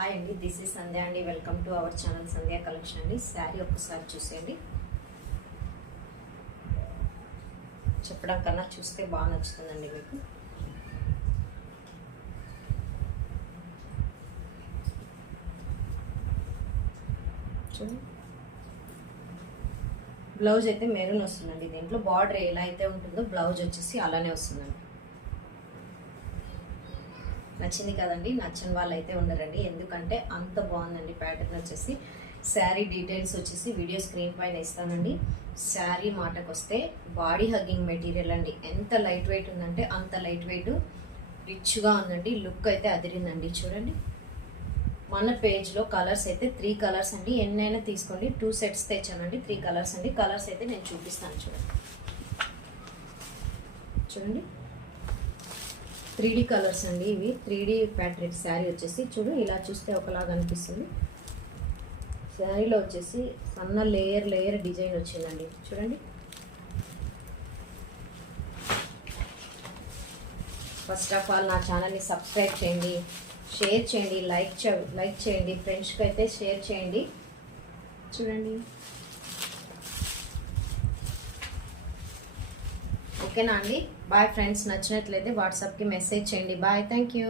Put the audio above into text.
Hi అండి, this is సంధ్య అండి. Welcome to our channel Sandhya collection అండి. శారీ ఒక్కసారి చూసేయండి. చెప్పడం కన్నా చూస్తే బాగా నచ్చుతుందండి మీకు. చూడండి, బ్లౌజ్ అయితే మెరూన్ వస్తుందండి. దీంట్లో బార్డర్ ఎలా అయితే ఉంటుందో బ్లౌజ్ వచ్చేసి అలానే వస్తుందండి. నచ్చింది కదండి. నచ్చని వాళ్ళు అయితే ఉండరండి, ఎందుకంటే అంత బాగుందండి. ప్యాటర్న్ వచ్చేసి శారీ డీటెయిల్స్ వచ్చేసి వీడియో స్క్రీన్ పైన ఇస్తానండి. శారీ మాటకు వస్తే బాడీ హగ్గింగ్ మెటీరియల్ అండి. ఎంత లైట్ వెయిట్ ఉందంటే అంత లైట్ వెయిట్, రిచ్గా ఉందండి. లుక్ అయితే అదిరిందండి. చూడండి, మన పేజ్లో కలర్స్ అయితే 3 కలర్స్ అండి. ఎన్నైనా తీసుకోండి. 2 సెట్స్ తెచ్చానండి. 3 కలర్స్ అండి. కలర్స్ అయితే నేను చూపిస్తాను. చూడండి 3D కలర్స్ అండి. ఇవి 3D ప్యాటర్న్ శారీ వచ్చేసి చూడు, ఇలా చూస్తే ఒకలాగా అనిపిస్తుంది. శారీలో వచ్చేసి సన్న లేయర్ డిజైన్ వచ్చిందండి. చూడండి, ఫస్ట్ ఆఫ్ ఆల్ నా ఛానల్ని సబ్స్క్రైబ్ చేయండి, షేర్ చేయండి, లైక్ చేయండి, ఫ్రెండ్స్కి అయితే షేర్ చేయండి. చూడండి, ఓకేనా అండి. Bye friends. నచ్చినట్లయితే వాట్సాప్కి మెసేజ్ చేయండి. Bye, thank you.